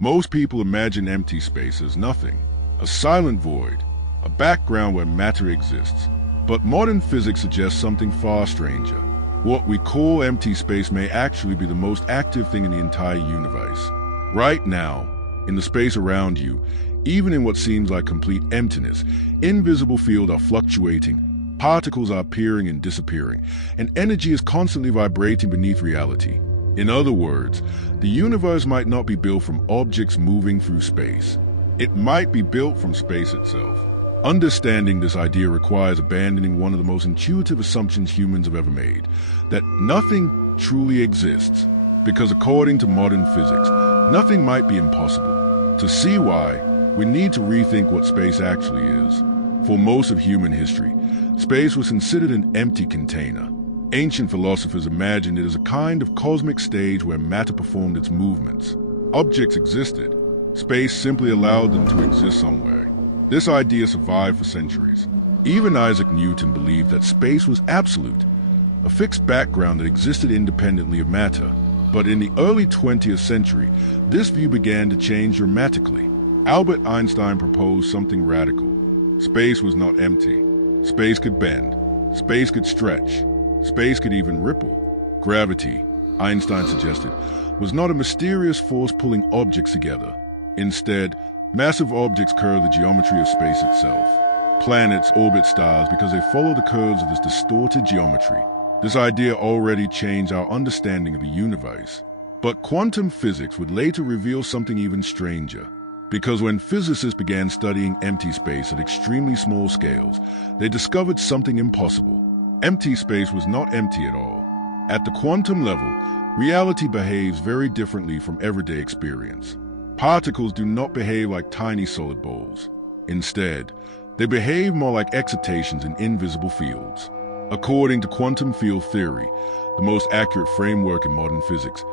Most people imagine empty space as nothing, a silent void, a background where matter exists. But modern physics suggests something far stranger. What we call empty space may actually be the most active thing in the entire universe. Right now, in the space around you, even in what seems like complete emptiness, invisible fields are fluctuating, particles are appearing and disappearing, and energy is constantly vibrating beneath reality. In other words, the universe might not be built from objects moving through space. It might be built from space itself. Understanding this idea requires abandoning one of the most intuitive assumptions humans have ever made, that nothing truly exists, because according to modern physics, nothing might be impossible. To see why, we need to rethink what space actually is. For most of human history, space was considered an empty container. Ancient philosophers imagined it as a kind of cosmic stage where matter performed its movements. Objects existed. Space simply allowed them to exist somewhere. This idea survived for centuries. Even Isaac Newton believed that space was absolute, a fixed background that existed independently of matter. But in the early 20th century, this view began to change dramatically. Albert Einstein proposed something radical. Space was not empty. Space could bend. Space could stretch. Space could even ripple. Gravity, Einstein suggested, was not a mysterious force pulling objects together. Instead, massive objects curve the geometry of space itself. Planets orbit stars because they follow the curves of this distorted geometry. This idea already changed our understanding of the universe. But quantum physics would later reveal something even stranger. Because when physicists began studying empty space at extremely small scales, they discovered something impossible. Empty space was not empty at all. At the quantum level, reality behaves very differently from everyday experience. Particles do not behave like tiny solid balls. Instead, they behave more like excitations in invisible fields. According to quantum field theory, the most accurate framework in modern physics,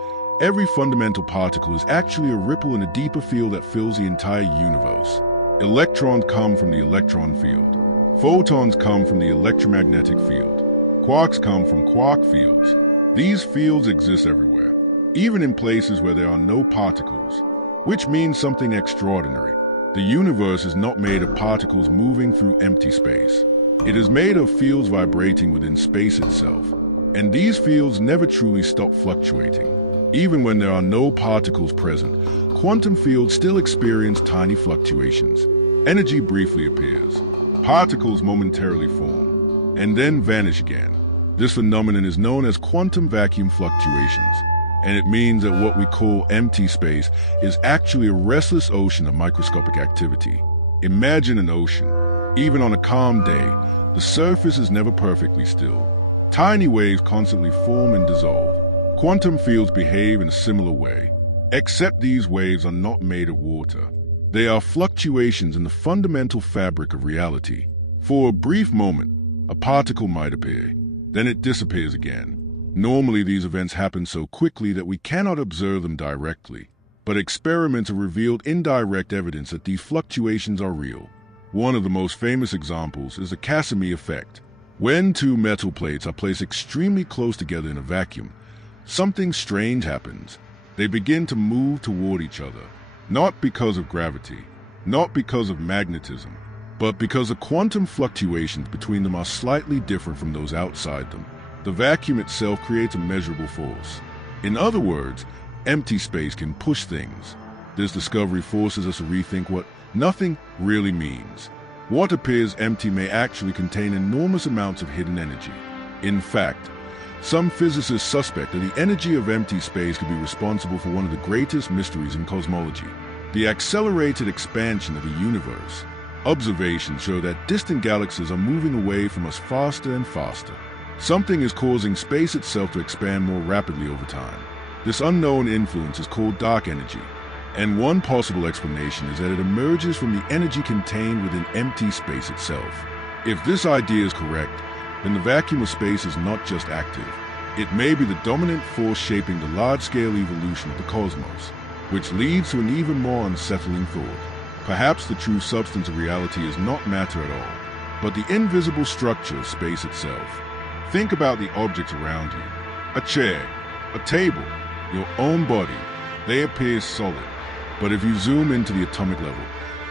every fundamental particle is actually a ripple in a deeper field that fills the entire universe. Electrons come from the electron field. Photons come from the electromagnetic field. Quarks come from quark fields. These fields exist everywhere, even in places where there are no particles, which means something extraordinary. The universe is not made of particles moving through empty space. It is made of fields vibrating within space itself, and these fields never truly stop fluctuating. Even when there are no particles present, quantum fields still experience tiny fluctuations. Energy briefly appears. Particles momentarily form, and then vanish again. This phenomenon is known as quantum vacuum fluctuations, and it means that what we call empty space is actually a restless ocean of microscopic activity. Imagine an ocean. Even on a calm day, the surface is never perfectly still. Tiny waves constantly form and dissolve. Quantum fields behave in a similar way, except these waves are not made of water. They are fluctuations in the fundamental fabric of reality. For a brief moment, a particle might appear, then it disappears again. Normally, these events happen so quickly that we cannot observe them directly, but experiments have revealed indirect evidence that these fluctuations are real. One of the most famous examples is the Casimir effect. When two metal plates are placed extremely close together in a vacuum, something strange happens. They begin to move toward each other. Not because of gravity, not because of magnetism, but because the quantum fluctuations between them are slightly different from those outside them. The vacuum itself creates a measurable force. In other words, empty space can push things. This discovery forces us to rethink what nothing really means. What appears empty may actually contain enormous amounts of hidden energy. In fact, some physicists suspect that the energy of empty space could be responsible for one of the greatest mysteries in cosmology, the accelerated expansion of the universe. Observations show that distant galaxies are moving away from us faster and faster. Something is causing space itself to expand more rapidly over time. This unknown influence is called dark energy, and one possible explanation is that it emerges from the energy contained within empty space itself. If this idea is correct, then the vacuum of space is not just active. It may be the dominant force shaping the large-scale evolution of the cosmos, which leads to an even more unsettling thought. Perhaps the true substance of reality is not matter at all, but the invisible structure of space itself. Think about the objects around you. A chair, a table, your own body. They appear solid. But if you zoom into the atomic level,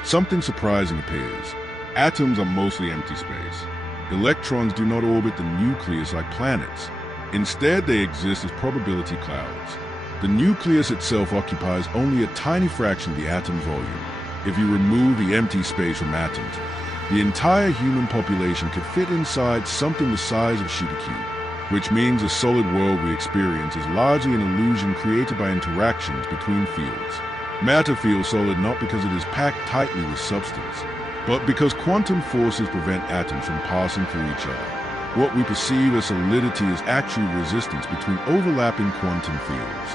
something surprising appears. Atoms are mostly empty space. Electrons do not orbit the nucleus like planets. Instead, they exist as probability clouds. The nucleus itself occupies only a tiny fraction of the atom's volume. If you remove the empty space from atoms, the entire human population could fit inside something the size of a sugar cube, which means the solid world we experience is largely an illusion created by interactions between fields. Matter feels solid not because it is packed tightly with substance, but because quantum forces prevent atoms from passing through each other. What we perceive as solidity is actually resistance between overlapping quantum fields.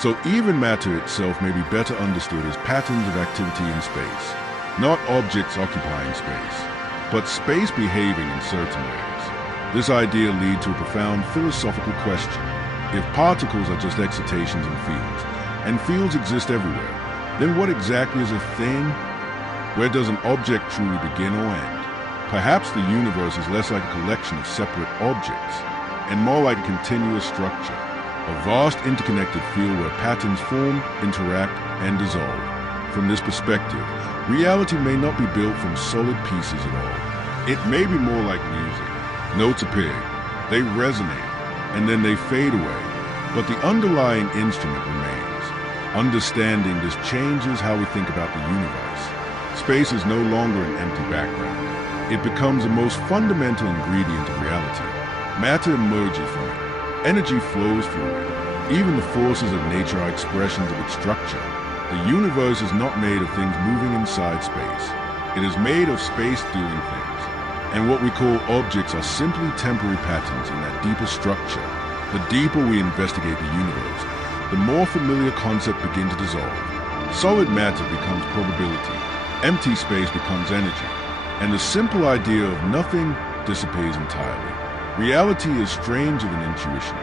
So even matter itself may be better understood as patterns of activity in space, not objects occupying space, but space behaving in certain ways. This idea leads to a profound philosophical question. If particles are just excitations in fields, and fields exist everywhere, then what exactly is a thing? Where does an object truly begin or end? Perhaps the universe is less like a collection of separate objects, and more like a continuous structure, a vast interconnected field where patterns form, interact, and dissolve. From this perspective, reality may not be built from solid pieces at all. It may be more like music. Notes appear, they resonate, and then they fade away, but the underlying instrument remains. Understanding this changes how we think about the universe. Space is no longer an empty background. It becomes the most fundamental ingredient of reality. Matter emerges from it. Energy flows through it. Even the forces of nature are expressions of its structure. The universe is not made of things moving inside space. It is made of space doing things. And what we call objects are simply temporary patterns in that deeper structure. The deeper we investigate the universe, the more familiar concepts begin to dissolve. Solid matter becomes probability. Empty space becomes energy. And the simple idea of nothing dissipates entirely. Reality is stranger than intuition.